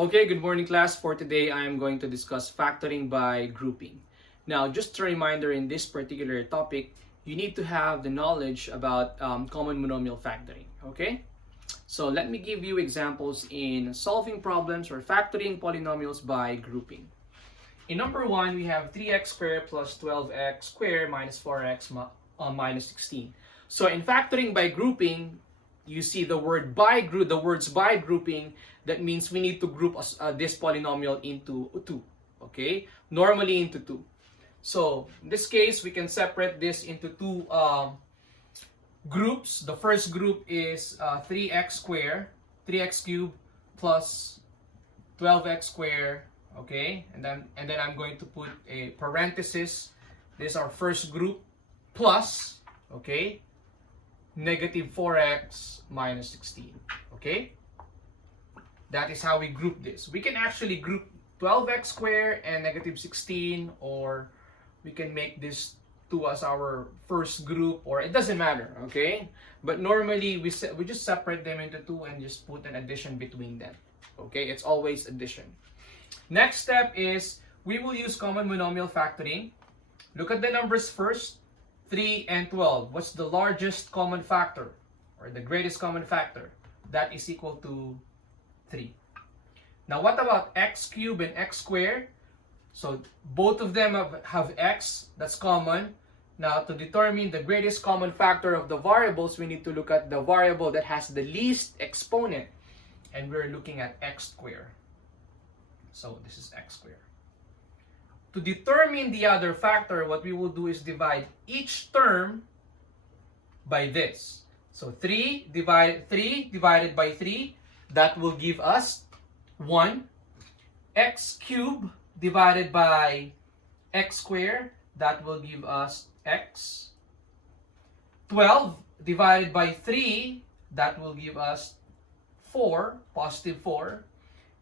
Okay, good morning class. For today, I am going to discuss factoring by grouping. Now, just a reminder in this particular topic, you need to have the knowledge about common monomial factoring, okay? So let me give you examples in solving problems or factoring polynomials by grouping. In number 1, we have 3x squared plus 12x squared minus 4x minus 16. So in factoring by grouping, you see the words by grouping. That means we need to group this polynomial into 2, okay? Normally into 2. So in this case, we can separate this into two groups. The first group is 3x squared, 3x cubed plus 12x squared, okay? And then I'm going to put a parenthesis. This is our first group plus, okay, negative 4x minus 16, okay? That is how we group this. We can actually group 12x squared and negative 16, or we can make this 2 as our first group, or it doesn't matter, okay? But normally we just separate them into 2 and just put an addition between them, okay? It's always addition. Next step is we will use common monomial factoring. Look at the numbers first, 3 and 12. What's the largest common factor or the greatest common factor? That is equal to 3. Now what about x cubed and x squared? So both of them have x, that's common. Now to determine the greatest common factor of the variables, we need to look at the variable that has the least exponent. And we're looking at x squared. So this is x squared. To determine the other factor, what we will do is divide each term by this. So 3 divided by 3, that will give us 1. X cubed divided by x squared, that will give us x. 12 divided by 3, that will give us 4, positive 4.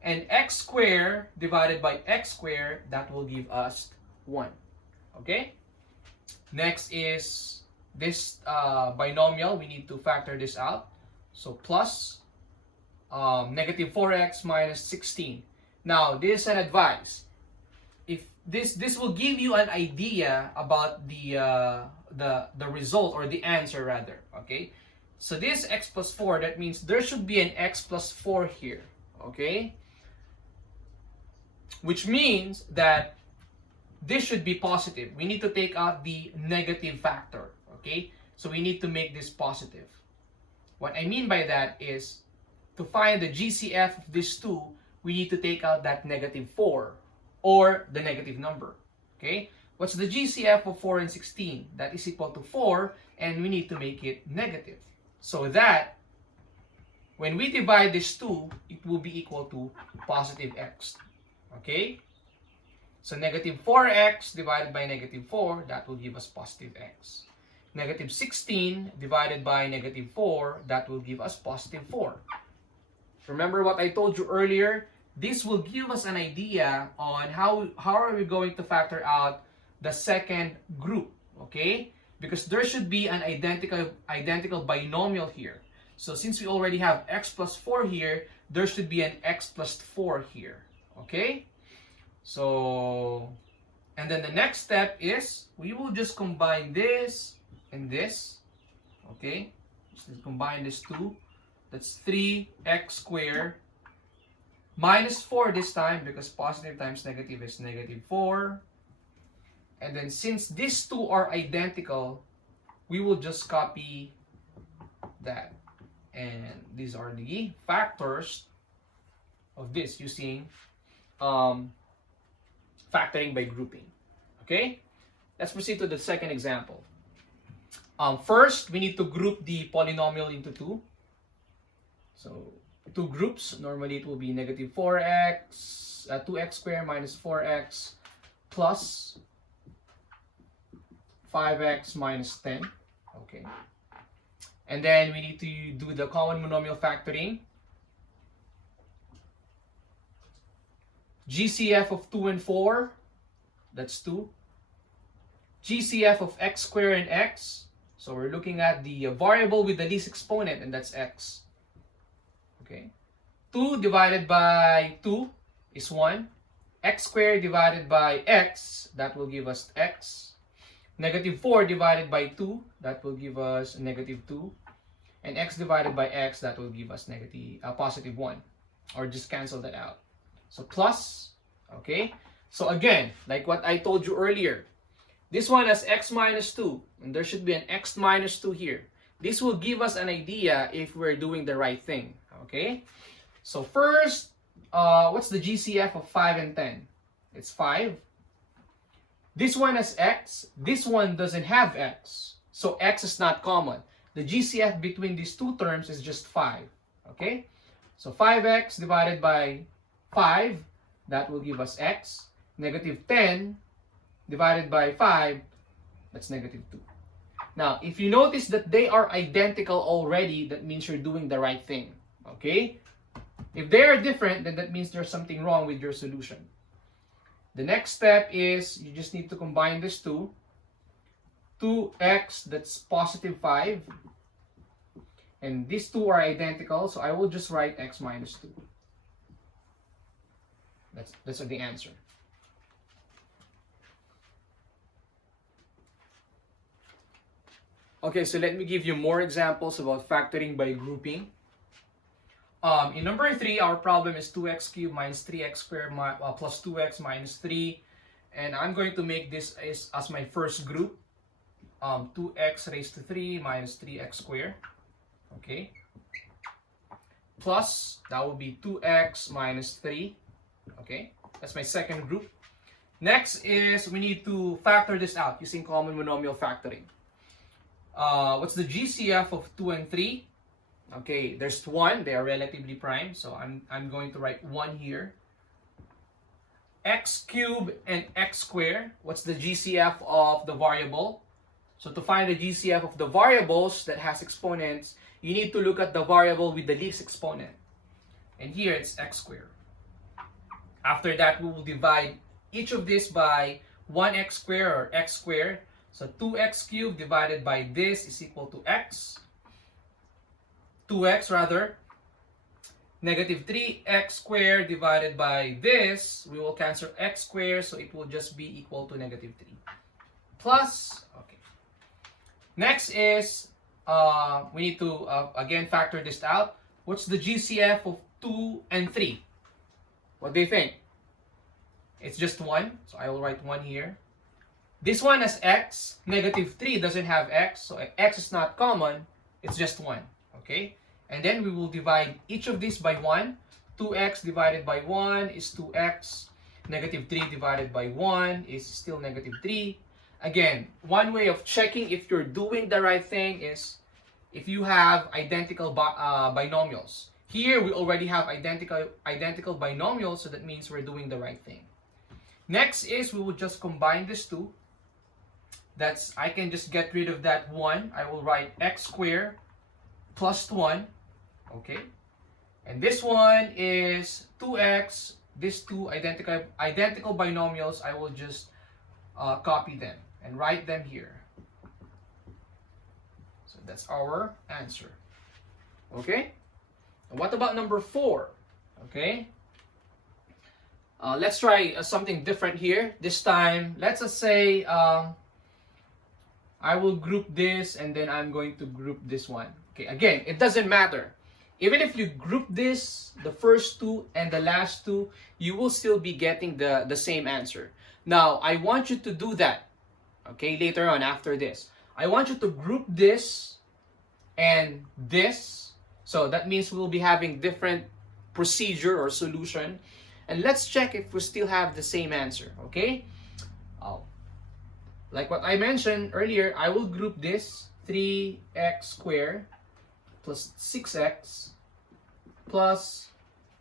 And x squared divided by x squared, that will give us 1. Okay? Next is this binomial. We need to factor this out. So plus negative 4x minus 16. Now, this is an advice. If this will give you an idea about the result, or the answer rather, okay? So this x plus 4, that means there should be an x plus 4 here, okay? Which means that this should be positive. We need to take out the negative factor, okay? So we need to make this positive. What I mean by that is, to find the GCF of these two, we need to take out that negative 4, or the negative number, okay? What's the GCF of 4 and 16? That is equal to 4, and we need to make it negative. So that, when we divide these two, it will be equal to positive x, okay? So negative 4x divided by negative 4, that will give us positive x. Negative 16 divided by negative 4, that will give us positive 4. Remember what I told you earlier? This will give us an idea on how are we going to factor out the second group, okay? Because there should be an identical binomial here. So since we already have x plus 4 here, there should be an x plus 4 here, okay? So, and then the next step is we will just combine this and this, okay? Just combine these two. That's 3x squared minus 4 this time, because positive times negative is negative 4. And then since these two are identical, we will just copy that. And these are the factors of this using factoring by grouping. Okay? Let's proceed to the second example. First, we need to group the polynomial into 2. So, 2 groups. Normally, it will be negative 4x, 2x squared minus 4x plus 5x minus 10. Okay. And then we need to do the common monomial factoring. GCF of 2 and 4, that's 2. GCF of x squared and x, so we're looking at the variable with the least exponent, and that's x. Okay. 2 divided by 2 is 1. X squared divided by x, that will give us x. Negative 4 divided by 2, that will give us negative 2. And x divided by x, that will give us positive 1. Or just cancel that out. So plus, okay? So again, like what I told you earlier, this one has x minus 2, and there should be an x minus 2 here. This will give us an idea if we're doing the right thing, okay? So first, what's the GCF of 5 and 10? It's 5. This one has x. This one doesn't have x. So x is not common. The GCF between these two terms is just 5. Okay? So 5x divided by 5, that will give us x. Negative 10 divided by 5, that's negative 2. Now, if you notice that they are identical already, that means you're doing the right thing. Okay? If they are different, then that means there's something wrong with your solution. The next step is you just need to combine these two. 2x, that's positive 5. And these two are identical, so I will just write x minus 2. That's the answer. Okay, so let me give you more examples about factoring by grouping. In number 3, our problem is 2x cubed minus 3x squared plus 2x minus 3. And I'm going to make this as my first group. 2x raised to 3 minus 3x squared. Okay. Plus, that will be 2x minus 3. Okay. That's my second group. Next is we need to factor this out using common monomial factoring. What's the GCF of 2 and 3? Okay, there's 1. They are relatively prime. So I'm going to write 1 here. X cubed and x squared. What's the GCF of the variable? So to find the GCF of the variables that has exponents, you need to look at the variable with the least exponent. And here it's x squared. After that, we will divide each of this by 1x squared or x squared. So 2x cubed divided by this is equal to x. 2x rather. Negative 3x squared divided by this, we will cancel x squared, so it will just be equal to negative 3. Plus, okay. Next is, we need to, again, factor this out. What's the GCF of 2 and 3? What do you think? It's just 1, so I will write 1 here. This one has x. Negative 3 doesn't have x, so x is not common. It's just 1. Okay? And then we will divide each of these by 1. 2x divided by 1 is 2x. Negative 3 divided by 1 is still negative 3. Again, one way of checking if you're doing the right thing is if you have identical binomials. Here, we already have identical binomials, so that means we're doing the right thing. Next is we will just combine these two. I can just get rid of that 1. I will write x squared plus 1. Okay. And this one is 2x. These two identical binomials, I will just copy them and write them here. So that's our answer. Okay. And what about number 4? Okay. Let's try something different here. This time, let's just say I will group this and then I'm going to group this one. Okay, again, it doesn't matter. Even if you group this, the first two and the last two, you will still be getting the same answer. Now, I want you to do that, okay, later on after this. I want you to group this and this. So that means we'll be having different procedure or solution. And let's check if we still have the same answer, okay? Like what I mentioned earlier, I will group this 3x squared plus 6x plus,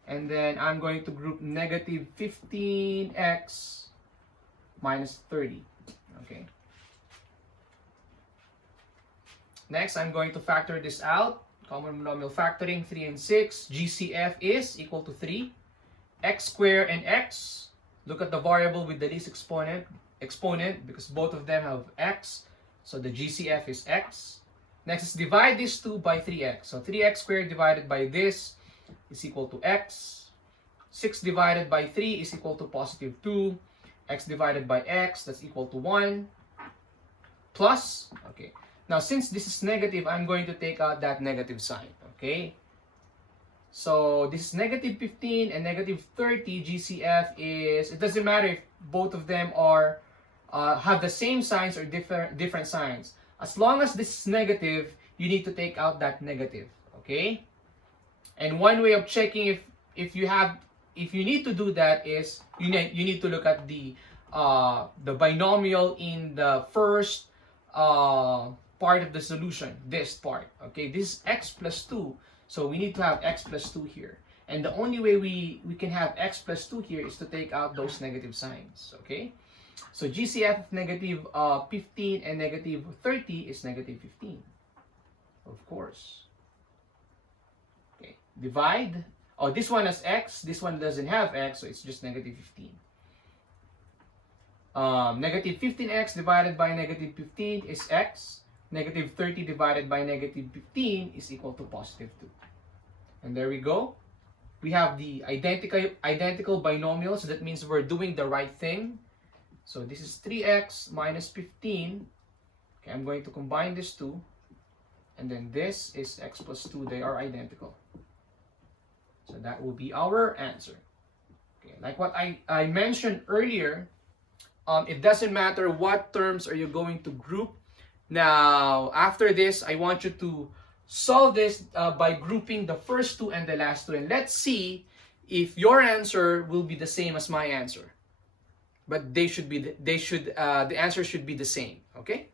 and then I'm going to group negative 15x minus 30, okay? Next, I'm going to factor this out. Common monomial factoring, 3 and 6. GCF is equal to 3. X squared and x. Look at the variable with the least exponent because both of them have x. So the GCF is x. Next is divide these two by 3x. So 3x squared divided by this, is equal to x. 6 divided by 3 is equal to positive 2. X divided by x, that's equal to 1. Plus, okay. Now, since this is negative, I'm going to take out that negative sign, okay? So, this is negative 15 and negative 30. GCF is, it doesn't matter if both of them are have the same signs or different signs. As long as this is negative, you need to take out that negative, okay? And one way of checking if you need to do that is you need to look at the binomial in the first part of the solution, this part, okay? This is x plus 2, so we need to have x plus 2 here. And the only way we can have x plus 2 here is to take out those negative signs, okay? So GCF of negative 15 and negative 30 is negative 15, of course. Okay, divide. Oh, this one has x, this one doesn't have x, so it's just negative 15. Negative 15x divided by negative 15 is x. Negative 30 divided by negative 15 is equal to positive 2. And there we go. We have the identical binomial, so that means we're doing the right thing. So this is 3x minus 15. Okay, I'm going to combine these two. And then this is x plus 2. They are identical. So that will be our answer. Okay, like what I mentioned earlier, it doesn't matter what terms are you going to group. Now, after this, I want you to solve this by grouping the first two and the last two. And let's see if your answer will be the same as my answer. But the answer should be the same, okay?